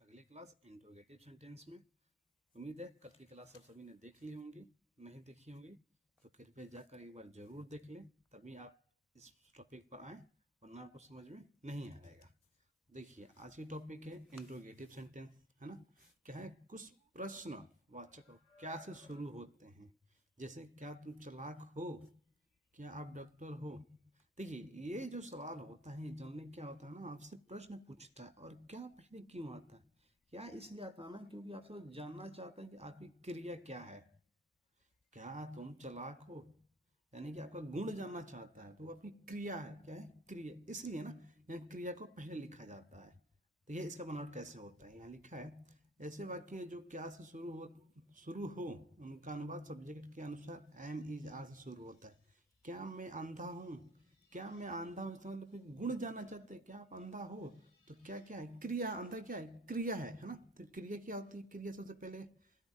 अगली class interrogative sentence में। उम्मीद है कल की क्लास आप सभी ने देख ली होंगी, नहीं देखी होंगी तो कृपया जाकर एक बार जरूर देख लें, तभी आप इस टॉपिक पर आएँ, वरना आपको समझ में नहीं आएगा। देखिए आज की टॉपिक है इंट्रोगेटिव सेंटेंस, है ना। क्या है, कुछ प्रश्नवाचक क्या से शुरू होते हैं, जैसे क्या तुम चालाक हो, क्या आप डॉक्टर हो। देखिए ये जो सवाल होता है जनरली क्या होता है ना, आपसे प्रश्न पूछता है और क्या पहले क्यों आता है। क्या इसलिए आता है ना क्योंकि आपसे जानना चाहता है कि आपकी क्रिया क्या है। क्या तुम चालाक हो यानी कि आपका गुण जानना चाहता है, तो आपकी क्रिया है, क्या है क्रिया, इसलिए ना यहाँ क्रिया को पहले लिखा जाता है। तो ये इसका बनावट कैसे होता है, यहाँ लिखा है ऐसे वाक्य जो क्या से शुरू हो उनका अनुवाद सब्जेक्ट के अनुसार एम इज आर से शुरू होता है। क्या मैं अंधा हूँ, क्या मैं अंधा हूँ इसका मतलब गुण जानना चाहते हैं, क्या आप अंधा हो, तो क्या क्या है क्रिया, अंधा क्या है क्रिया है ना। तो क्रिया क्या होती है, क्रिया सबसे पहले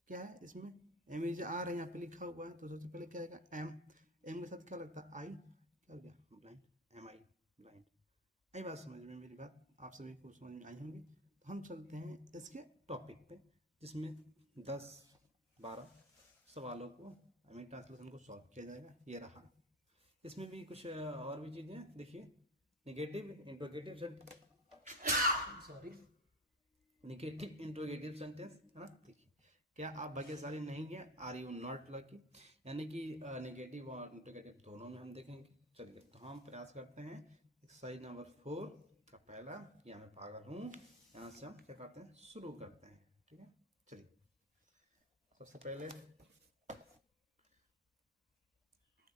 क्या है इसमें एम इज आर है यहाँ पे लिखा हुआ है, तो सबसे पहले क्या आएगा एम, एम के साथ क्या लगता है आई, क्या हो गया ब्लाइंड, एम आई ब्लाइंड। आई बात समझ में, मेरी बात आप सभी को समझ में आई होंगी। तो हम चलते हैं इसके टॉपिक पे, जिसमें 10-12 सवालों को ट्रांसलेशन को सॉल्व किया जाएगा। ये रहा, इसमें भी कुछ और भी चीज़ें हैं। देखिए negative interrogative sorry negative interrogative sentence है ना। देखिए क्या आप भाग्यशाली नहीं है, आर यू नॉट लकी, यानी कि निगेटिव और इंट्रोगेटिव दोनों में हम देखेंगे। चलिए तो हम प्रयास करते हैं एक्सरसाइज नंबर 4 का पहला, क्या मैं पागल हूँ, यहाँ से हम क्या करते हैं शुरू करते हैं। ठीक है, चलिए सबसे पहले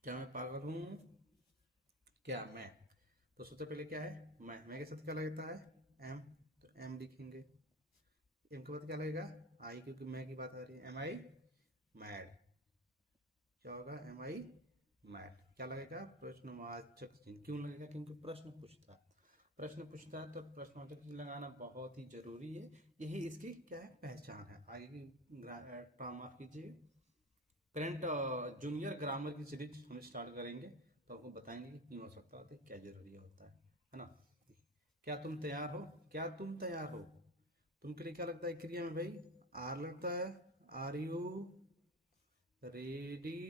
क्या मैं पागल हूँ, क्या मैं, तो सबसे पहले क्या है मैं के साथ क्या लगता है एम, तो एम लिखेंगे। एम के बाद क्या लगेगा आई, क्योंकि मैं की बात आ रही है, एम आई मैड, क्या होगा एम आई मैड। क्या लगेगा प्रश्नवाचक चिन्ह, क्यों लगेगा क्योंकि प्रश्न पूछता है, प्रश्न पूछता है तो प्रश्नवाचक चिन्ह लगाना बहुत ही जरूरी है। यही इसकी क्या है पहचान है। आगे की टर्म माफ कीजिए, करंट जूनियर ग्रामर की सीरीज हम स्टार्ट करेंगे, तो आपको बताएंगे कि क्यों हो सकता होता है, क्या जरूरी होता है ना। क्या तुम तैयार हो, क्या तुम तैयार हो, तुम के लिए क्या लगता है क्रिया में भाई आर लगता है, आर यू रेडी।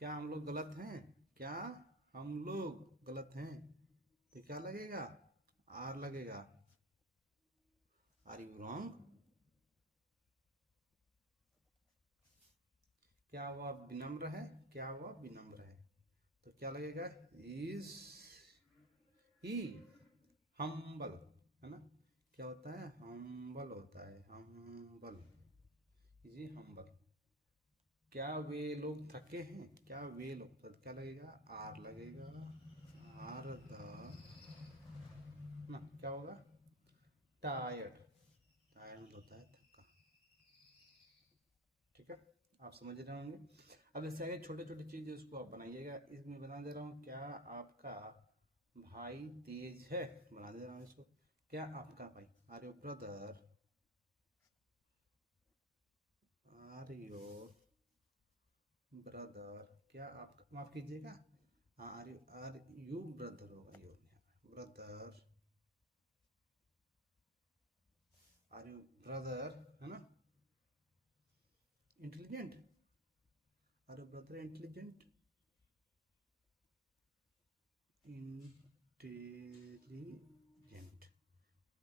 क्या हम लोग गलत हैं, क्या हम लोग गलत हैं, तो क्या लगेगा आर लगेगा, आर यू रॉन्ग। क्या वह विनम्र है, क्या वह विनम्र है, तो क्या लगेगा इज ही हम्बल, है ना। क्या होता है हम्बल होता है, हम्बल, इज ही हम्बल। क्या वे लोग थके हैं, क्या वे लोग, तो क्या लगेगा आर लगेगा, आर द ना, क्या होगा टायर्ड, टायर्ड मतलब होता है थका। ठीक है, आप समझ रहे होंगे। अब इससे आगे छोटे छोटे चीजें उसको आप बनाइएगा। इसमें बना दे रहा हूँ क्या आपका भाई तेज है, बना दे रहा हूँ इसको, क्या आपका भाई, are your brother, are your brother, क्या आपका, माफ कीजिएगा, हाँ आर यू ब्रदर होगा, you brother, are you brother, है ना intelligent, are you brother intelligent, intelligent,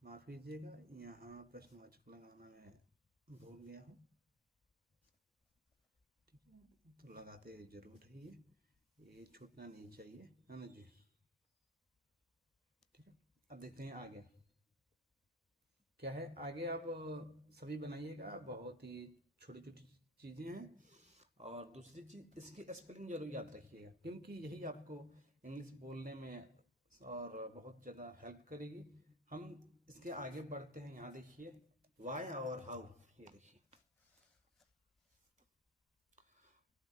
माफ कीजिएगा यहाँ प्रश्नवाचक लगाना मैं भूल गया हूँ। ठीक है, तो लगाते जरूर रहिए, ये छूटना नहीं चाहिए, है ना जी। ठीक है, अब देखते हैं आगे क्या है। आगे आप सभी बनाइएगा, बहुत ही छोटी छोटी चीज़ें हैं। और दूसरी चीज़ इसकी स्पेलिंग जरूर याद रखिएगा, क्योंकि यही आपको इंग्लिश बोलने में और बहुत ज़्यादा हेल्प करेगी। हम इसके आगे बढ़ते हैं, यहाँ देखिए वाई और हाउ, ये देखिए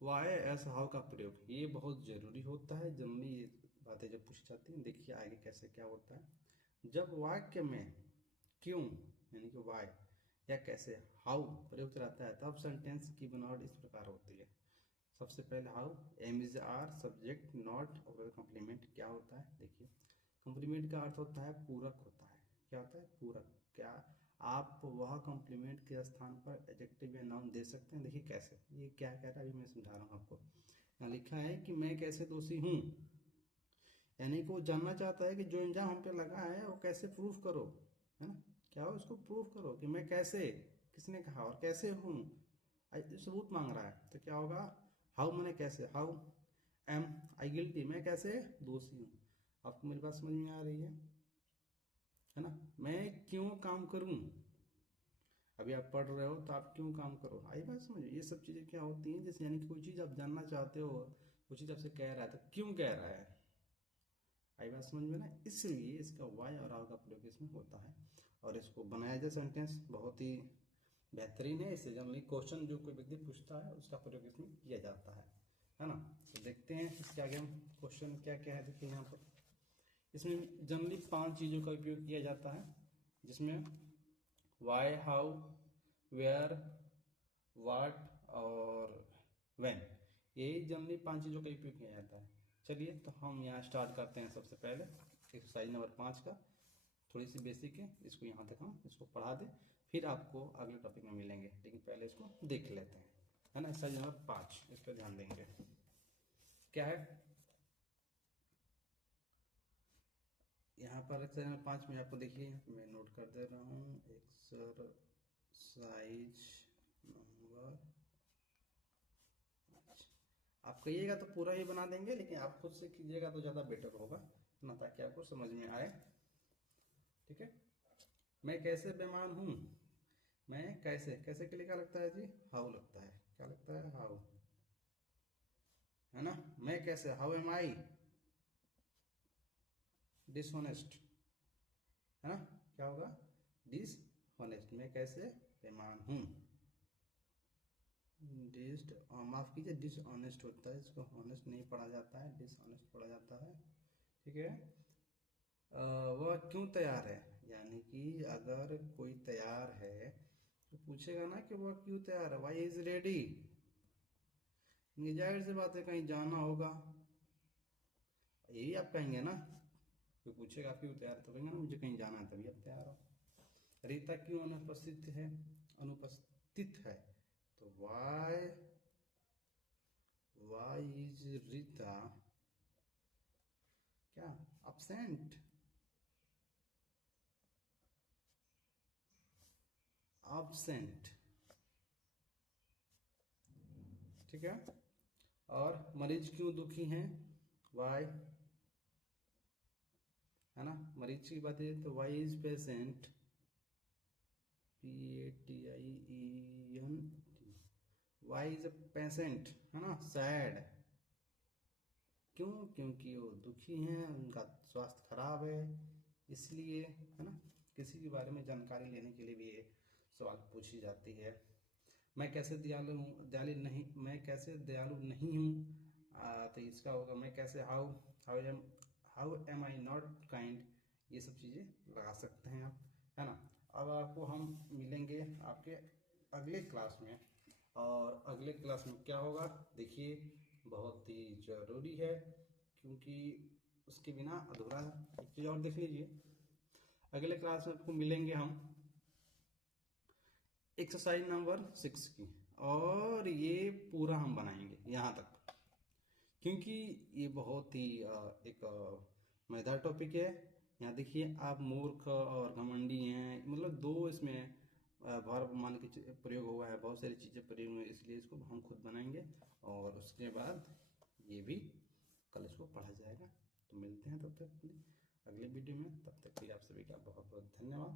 वाई एस हाउ का प्रयोग, ये बहुत ज़रूरी होता है। जनरली ये बातें जब पूछी जाती हैं, देखिए आगे कैसे क्या होता है। जब वाक्य में क्यों यानी कि वाई या कैसे हाउ प्रयुक्त रहता है, तब सेंटेंस की बनावट इस प्रकार होती है। सबसे पहले how, am is are, subject not और कॉम्प्लीमेंट। क्या होता है देखिए, कॉम्प्लीमेंट का अर्थ होता है पूरक होता है, क्या होता है? पूरक। क्या आप वह कॉम्प्लीमेंट के स्थान पर एडजेक्टिव या नाउन दे सकते हैं? देखिए कैसे, ये क्या कह रहा है अभी मैं समझा रहा हूँ आपको। यहाँ लिखा है कि मैं कैसे दोषी हूँ, यानी कि वो जानना चाहता है कि जो इल्जाम हम पे लगा है वो कैसे प्रूफ करो, है ना? क्या हो, उसको प्रूफ करो कि मैं कैसे, किसने कहा और कैसे हूँ, सबूत मांग रहा है। तो क्या होगा? हाउ मैंने कैसे, हाउ एम आई गिल्टी, मैं कैसे दोषी हूँ। आपको मेरी बात समझ में आ रही है ना? मैं क्यों काम करूँ, अभी आप पढ़ रहे हो तो आप क्यों काम करो, आई बात समझ में? ये सब चीज़ें क्या होती हैं, जैसे यानी कि कोई चीज़ आप जानना चाहते हो, कोई चीज़ आपसे कह रहा है तो क्यों कह रहा है, आई बात समझ में ना? इसलिए इसका वाई और आर का प्रयोग इसमें होता है। और इसको बनाया जाए सेंटेंस बहुत ही बेहतरीन है। इससे जनरली क्वेश्चन जो कोई व्यक्ति पूछता है उसका प्रयोग इसमें किया जाता है ना? तो देखते हैं इसके आगे हम क्वेश्चन क्या क्या है। देखिए यहाँ पर इसमें जनरली 5 चीज़ों का उपयोग किया जाता है, जिसमें वाई, हाउ, वेयर, वाट और व्हेन, ये जनरली 5 चीज़ों का उपयोग किया जाता है। चलिए तो हम यहाँ स्टार्ट करते हैं। सबसे पहले एक्सरसाइज नंबर 5 का, थोड़ी सी बेसिक है, इसको यहाँ तक हम इसको पढ़ा दें, फिर आपको अगले टॉपिक में मिलेंगे, लेकिन पहले इसको देख लेते हैं, है ना? एक्सरसाइज नंबर 5, इस पर ध्यान देंगे। क्या है यहाँ पर? एक्सरसाइज नंबर 5 में आपको देखिए, मैं नोट कर दे रहा हूँ, एक्सरसाइज नंबर, आप कहिएगा तो पूरा ही बना देंगे, लेकिन आप खुद से कीजिएगा तो ज़्यादा बेटर होगा ना, ताकि आपको समझ में आए। ठीक है, मैं कैसे बेईमान हूँ, मैं कैसे, कैसे के लिए क्या लगता है जी? हाउ लगता है। क्या लगता है? हाउ, है ना? मैं कैसे, हाउ एम आई डिसऑनेस्ट, है ना? क्या होगा? डिसऑनेस्ट, मैं कैसे बेईमान हूँ। माफ कीजिए, डिसऑनेस्ट होता है, इसको ऑनेस्ट नहीं पढ़ा जाता है, डिसऑनेस्ट पढ़ा जाता है। ठीक है, वह क्यों तैयार है, यानी कि अगर कोई तैयार है तो पूछेगा ना कि वह क्यों तैयार है, वाई इज रेडी। जाहिर सी बात है कहीं जाना होगा, यही आप कहेंगे ना। कोई पूछेगा क्यों तैयार, तो कहेंगे ना मुझे कहीं जाना है तभी आप तैयार हो। रीता क्यों अनुपस्थित है, अनुपस्थित है, तो वाई इज रीता क्या absent, absent। ठीक है, और मरीज क्यों दुखी हैं, वाई, है ना? मरीज की बात है तो why is patient, PATIEN, why is a patient, है ना? सैड, क्यों? क्योंकि वो दुखी हैं, उनका स्वास्थ्य खराब है, इसलिए, है ना? किसी के बारे में जानकारी लेने के लिए भी ये सवाल पूछी जाती है। मैं कैसे दयालु नहीं, मैं कैसे दयालु नहीं हूँ, तो इसका होगा मैं कैसे, how am I not kind. ये सब चीज़ें लगा सकते हैं आप, है ना? अब आपको हम मिलेंगे आपके अगले क्लास में, और अगले क्लास में क्या होगा देखिए, बहुत ही ज़रूरी है, क्योंकि उसके बिना अधूरा है। एक चीज़ और देख लीजिए, अगले क्लास में आपको मिलेंगे हम एक्सरसाइज नंबर 6 की, और ये पूरा हम बनाएंगे यहाँ तक, क्योंकि ये बहुत ही एक मजेदार टॉपिक है। यहाँ देखिए, आप मूर्ख और घमंडी हैं, मतलब दो इसमें भार मान के प्रयोग हुआ है, बहुत सारी चीज़ें प्रयोग हुई, इसलिए इसको हम खुद बनाएंगे, और उसके बाद ये भी कल इसको पढ़ा जाएगा। तो मिलते हैं तब तक अगले वीडियो में, तब तक के लिए आप सभी का बहुत बहुत धन्यवाद।